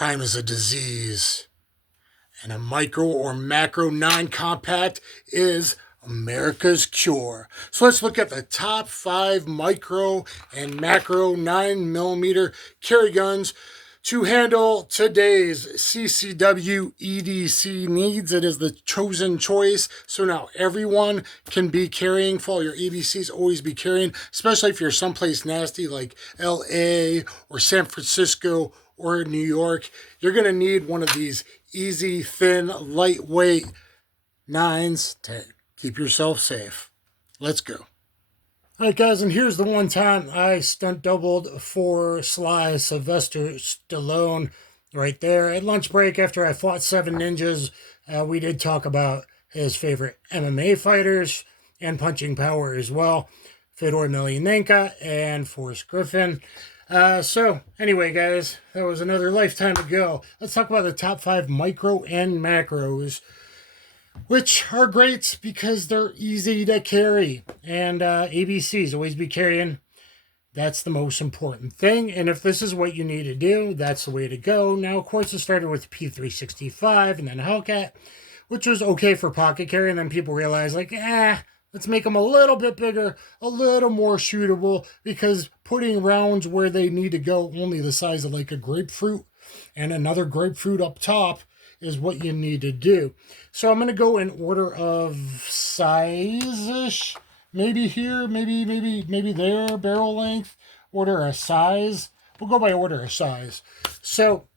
Crime is a disease, and a micro or macro 9 compact is America's cure. So let's look at the top 5 micro and macro 9mm carry guns to handle today's CCW EDC needs. It is the chosen choice. So now everyone can be carrying for all your ABCs, always be carrying, especially if you're someplace nasty like LA or San Francisco or New York. You're going to need one of these easy, thin, lightweight 9's to keep yourself safe. Let's go. All right, guys, and here's the one time I stunt doubled for Sylvester Stallone right there. At lunch break, after I fought 7 ninjas, we did talk about his favorite MMA fighters and punching power as well. Fedor Emelianenko and Forrest Griffin. So, anyway, guys, that was another lifetime ago. Let's talk about the top 5 micro and macros, which are great because they're easy to carry. And ABCs, always be carrying. That's the most important thing. And if this is what you need to do, that's the way to go. Now, of course, it started with P365 and then Hellcat, which was okay for pocket carry. And then people realized, like, let's make them a little bit bigger, a little more shootable, because putting rounds where they need to go, only the size of like a grapefruit and another grapefruit up top, is what you need to do. So I'm going to go in order of size-ish. Maybe here, maybe there, barrel length, order of size. We'll go by order of size. So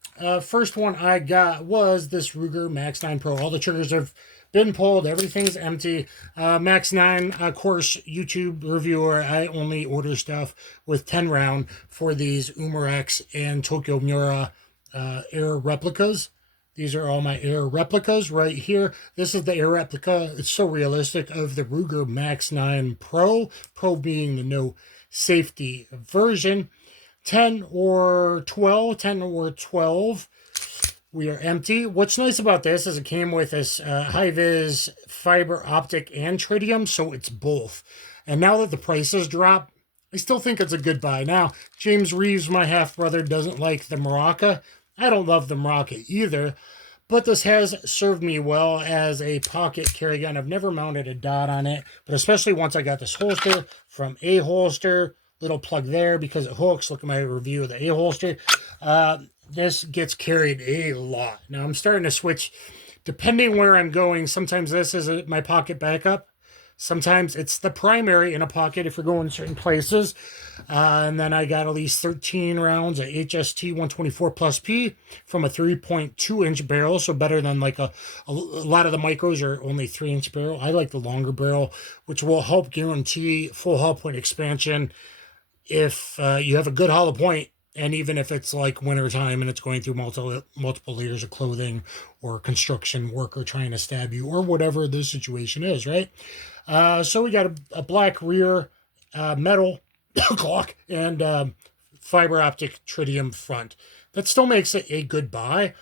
first one I got was this Ruger Max 9 Pro. All the triggers have been pulled. Everything's empty. Max 9, of course, YouTube reviewer. I only order stuff with 10 round for these Umarex and Tokyo Mura air replicas. These are all my air replicas right here. This is the air replica. It's so realistic of the Ruger Max 9 Pro. Pro being the no safety version. 10 or 12. We are empty. What's nice about this is it came with this high-vis fiber optic and tritium, so it's both. And now that the prices drop, I still think it's a good buy. Now, James Reeves, my half-brother, doesn't like the Maraca. I don't love the Maraca either, but this has served me well as a pocket carry gun. I've never mounted a dot on it, but especially once I got this holster from A Holster, little plug there because it hooks. Look at my review of the A Holster. This gets carried a lot. Now I'm starting to switch, depending where I'm going. Sometimes this is my pocket backup. Sometimes it's the primary in a pocket if you're going certain places. And then I got at least 13 rounds of HST 124 plus P from a 3.2-inch barrel. So better than like a lot of the micros are only 3-inch barrel. I like the longer barrel, which will help guarantee full hollow point expansion if you have a good hollow point. And even if it's like wintertime and it's going through multiple layers of clothing or construction worker trying to stab you or whatever the situation is, right? So we got a black rear metal Glock and fiber optic tritium front. That still makes it a good buy.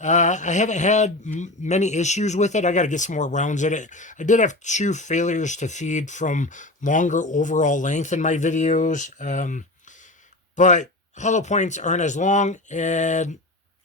I haven't had many issues with it. I got to get some more rounds in it. I did have 2 failures to feed from longer overall length in my videos. But hollow points aren't as long and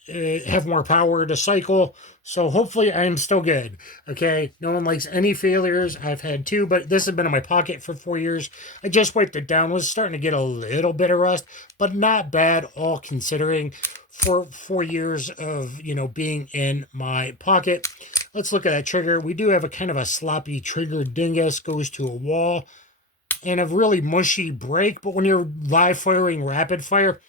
have more power to cycle. So hopefully I'm still good. Okay. No one likes any failures. I've had 2, but this has been in my pocket for 4 years. I just wiped it down. Was starting to get a little bit of rust, but not bad all considering for 4 years of, being in my pocket. Let's look at that trigger. We do have a kind of a sloppy trigger dingus, goes to a wall, and a really mushy break. But when you're live firing rapid fire,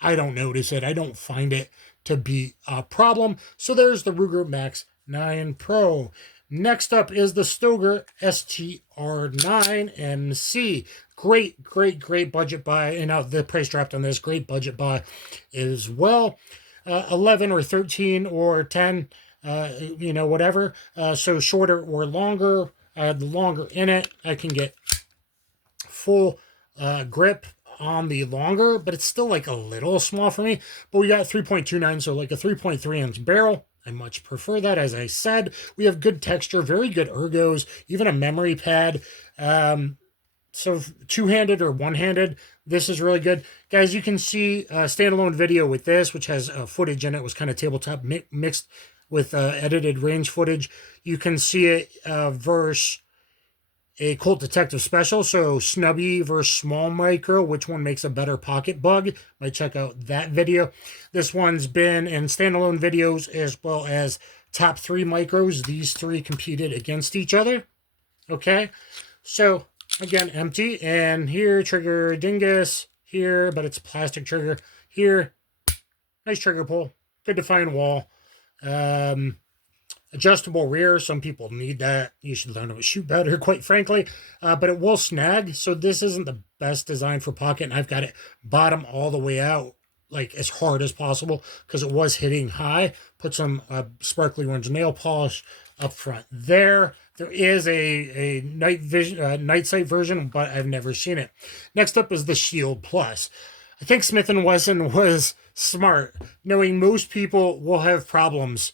I don't notice it. I don't find it to be a problem. So there's the Ruger Max 9 Pro. Next up is the Stoeger STR9MC. Great budget buy. And the price dropped on this. Great budget buy as well. 11 or 13 or 10, whatever. So shorter or longer. I have the longer in it. I can get full grip on the longer, but it's still like a little small for me. But we got 3.29, so like a 3.3-inch barrel. I much prefer that. As I said, we have good texture, very good ergos, even a memory pad. So two-handed or one-handed, this is really good. Guys, you can see a standalone video with this, which has footage in it. It was kind of tabletop mixed with edited range footage. You can see it versus a Colt Detective Special. So snubby versus small micro, which one makes a better pocket bug? Might check out that video. This one's been in standalone videos as well as top 3 micros. These 3 competed against each other. Okay, so again, empty, and here trigger dingus here, but it's a plastic trigger here. Nice trigger pull, good defined wall. Adjustable rear, some people need that. You should learn how to shoot better, quite frankly. But it will snag, so this isn't the best design for pocket, and I've got it bottom all the way out, like as hard as possible, because it was hitting high. Put some sparkly orange nail polish up front there. There is a night sight version, but I've never seen it. Next up is the Shield Plus. I think Smith & Wesson was smart, knowing most people will have problems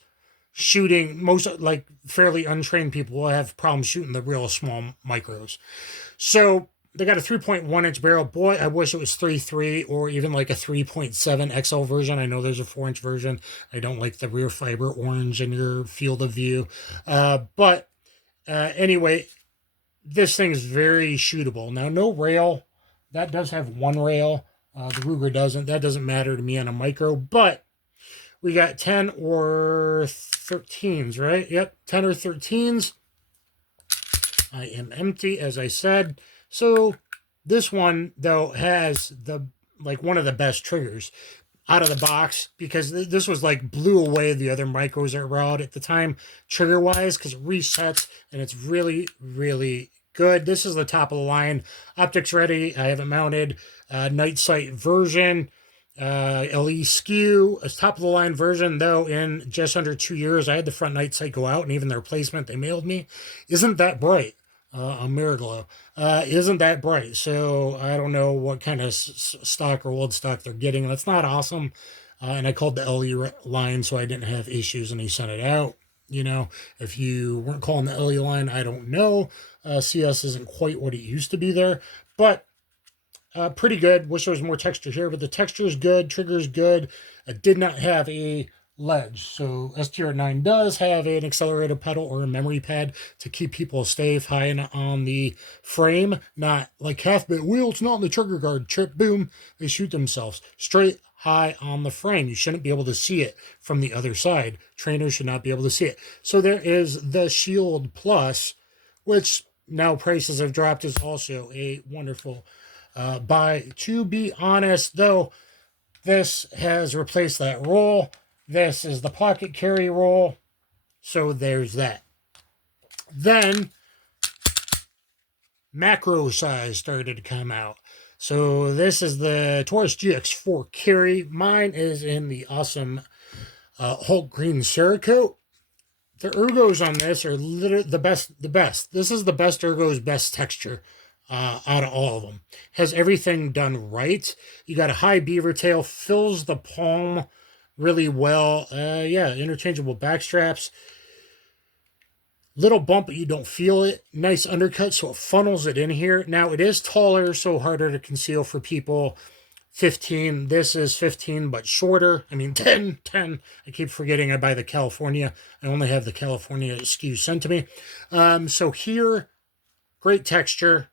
shooting, most like fairly untrained people will have problems shooting the real small micros. So they got a 3.1-inch barrel. Boy, I wish it was 3.3 or even like a 3.7 XL version. I know there's a 4-inch version. I don't like the rear fiber orange in your field of view. But anyway, this thing is very shootable. Now, no rail. That does have one rail. The Ruger doesn't. That doesn't matter to me on a micro, but we got 10 or 13s, right? Yep, 10 or 13s. I am empty, as I said. So this one, though, has one of the best triggers out of the box, because this was like blew away the other micros that were out at the time, trigger-wise, because it resets, and it's really, really good. This is the top of the line. Optics ready. I have it mounted. Night sight version. LE skew, a top of the line version, though. In just under 2 years, I had the front night sight go out, and even the replacement they mailed me isn't that bright. A Miraglow isn't that bright, so I don't know what kind of stock or old stock they're getting. That's not awesome. And I called the LE line, so I didn't have issues, and he sent it out. You know, if you weren't calling the LE line, I don't know. CS isn't quite what it used to be there, but pretty good. Wish there was more texture here, but the texture is good. Trigger is good. It did not have a ledge. So STR9 does have an accelerator pedal or a memory pad to keep people safe high on the frame. Not like half-bit wheel. It's not in the trigger guard. Trip, boom. They shoot themselves. Straight high on the frame. You shouldn't be able to see it from the other side. Trainers should not be able to see it. So there is the Shield Plus, which now prices have dropped, is also a wonderful buy. To be honest, though, this has replaced that roll. This is the pocket carry roll. So there's that. Then macro size started to come out. So this is the Taurus GX4 carry. Mine is in the awesome Hulk green Cerakote. The ergos on this are literally the best. This is the best ergos, best texture out of all of them. Has everything done right. You got a high beaver tail, fills the palm really well. Yeah, interchangeable back straps. Little bump, but you don't feel it. Nice undercut, so it funnels it in here. Now, it is taller, so harder to conceal for people. 15. This is 15, but shorter. I mean, 10. I keep forgetting I buy the California. I only have the California SKU sent to me. So here, great texture.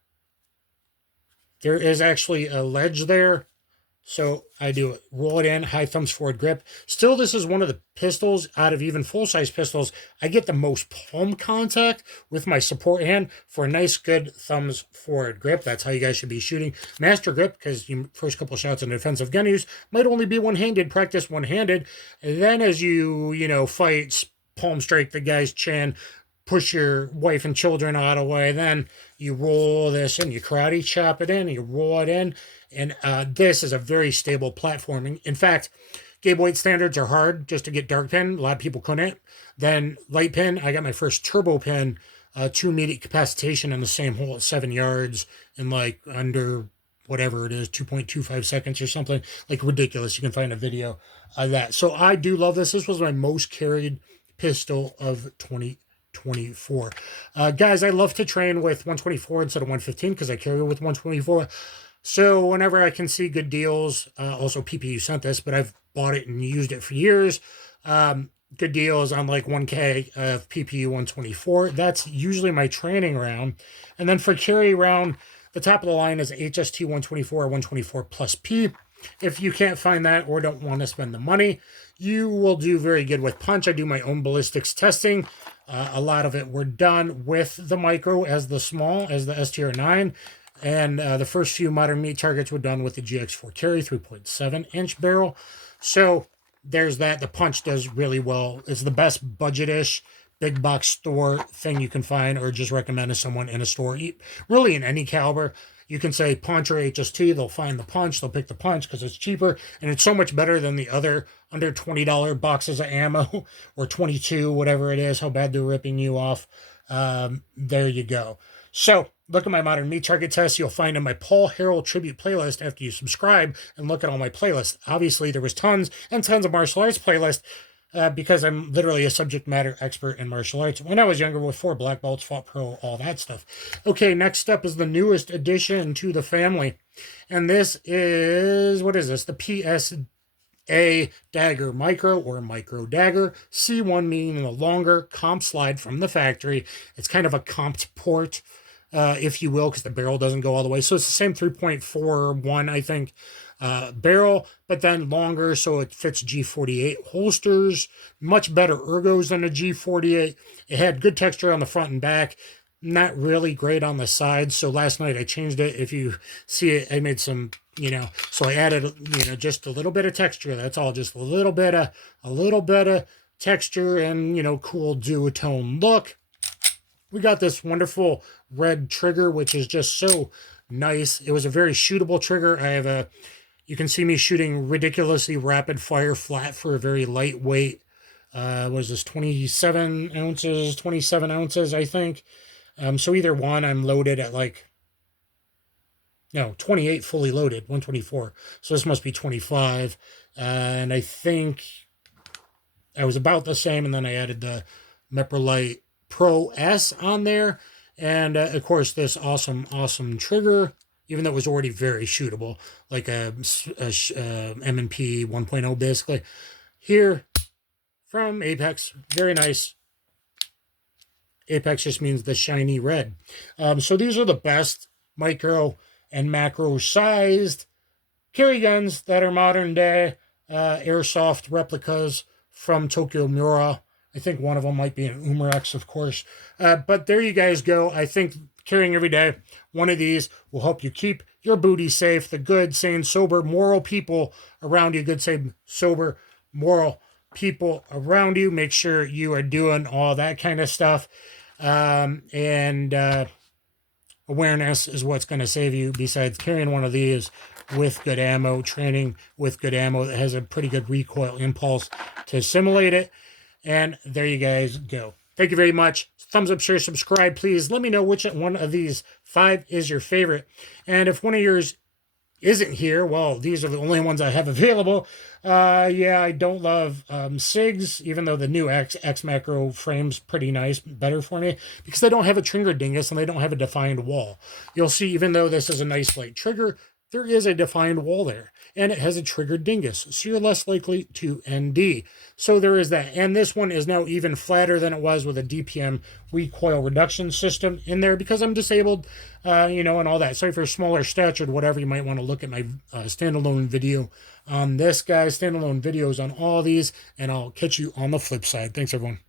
There is actually a ledge there. So I do it. Roll it in, high thumbs forward grip. Still, this is one of the pistols, out of even full-size pistols, I get the most palm contact with my support hand for a nice, good thumbs forward grip. That's how you guys should be shooting. Master grip, because your first couple shots in defensive gun use might only be one-handed. Practice one-handed. And then as you fight, palm strike the guy's chin, push your wife and children out of the way, then you roll this in, you karate chop it in, you roll it in, and this is a very stable platforming. In fact, Gabe White standards are hard just to get dark pin. A lot of people couldn't. Then light pin, I got my first turbo pin, 2 immediate capacitation in the same hole at 7 yards in like under whatever it is, 2.25 seconds or something. Like ridiculous. You can find a video of that. So I do love this. This was my most carried pistol of 2020. 124. Guys, I love to train with 124 instead of 115 because I carry with 124. So whenever I can see good deals, also PPU sent this, but I've bought it and used it for years. Good deals on like 1K of PPU 124. That's usually my training round. And then for carry round, the top of the line is HST 124 or 124 plus P. If you can't find that or don't want to spend the money, you will do very good with punch. I do my own ballistics testing. A lot of it were done with the micro as the small, as the STR9. And the first few modern meat targets were done with the GX4 carry 3.7-inch barrel. So there's that. The punch does really well. It's the best budget-ish big box store thing you can find, or just recommend to someone in a store. Really in any caliber. You can say punch or HST. They'll find the punch. They'll pick the punch because it's cheaper. And it's so much better than the other under $20 boxes of ammo or 22, whatever it is, how bad they're ripping you off. There you go. So look at my modern meat target test. You'll find in my Paul Harrell tribute playlist after you subscribe and look at all my playlists. Obviously, there was tons and tons of martial arts playlists because I'm literally a subject matter expert in martial arts. When I was younger, with 4 black belts, fought pro, all that stuff. Okay, next up is the newest addition to the family. And this is, what is this? The PSA Dagger Micro or Micro Dagger. C1 meaning the longer comp slide from the factory. It's kind of a comped port, if you will, because the barrel doesn't go all the way. So it's the same 3.41, I think, barrel, but then longer, so it fits G48 holsters. Much better ergos than a G48. It had good texture on the front and back. Not really great on the sides. So last night I changed it. If you see it, I made some, so I added, just a little bit of texture. That's all, just a little bit of texture and, cool duotone look. We got this wonderful red trigger, which is just so nice. It was a very shootable trigger. You can see me shooting ridiculously rapid fire flat for a very lightweight, was this 27 ounces, I think. So either one, I'm loaded at 28 fully loaded, 124. So this must be 25. And I think I was about the same, and then I added the Meprolite Pro S on there. And of course, this awesome trigger, even though it was already very shootable, like a M&P 1.0 basically. Here from Apex, very nice. Apex just means the shiny red. So these are the best micro and macro sized carry guns that are modern day airsoft replicas from Tokyo Mura. I think one of them might be an Umarex, of course. But there you guys go. I think carrying every day one of these will help you keep your booty safe. The good, sane, sober, moral people around you. Good, sane, sober, moral people around you. Make sure you are doing all that kind of stuff. Awareness is what's going to save you, besides carrying one of these with good ammo, training with good ammo that has a pretty good recoil impulse to simulate it. And there you guys go. Thank you very much. Thumbs up, share, subscribe, please. Let me know which one of these 5 is your favorite. And if one of yours isn't here, well, these are the only ones I have available. Yeah, I don't love SIGs, even though the new X macro frame's pretty nice, better for me, because they don't have a trigger dingus and they don't have a defined wall. You'll see, even though this is a nice light trigger, there is a defined wall there, and it has a trigger dingus, so you're less likely to ND. So there is that. And this one is now even flatter than it was with a DPM recoil reduction system in there, because I'm disabled, and all that. So if you're smaller statured, whatever, you might want to look at my standalone video on this, guys. Standalone videos on all these, and I'll catch you on the flip side. Thanks, everyone.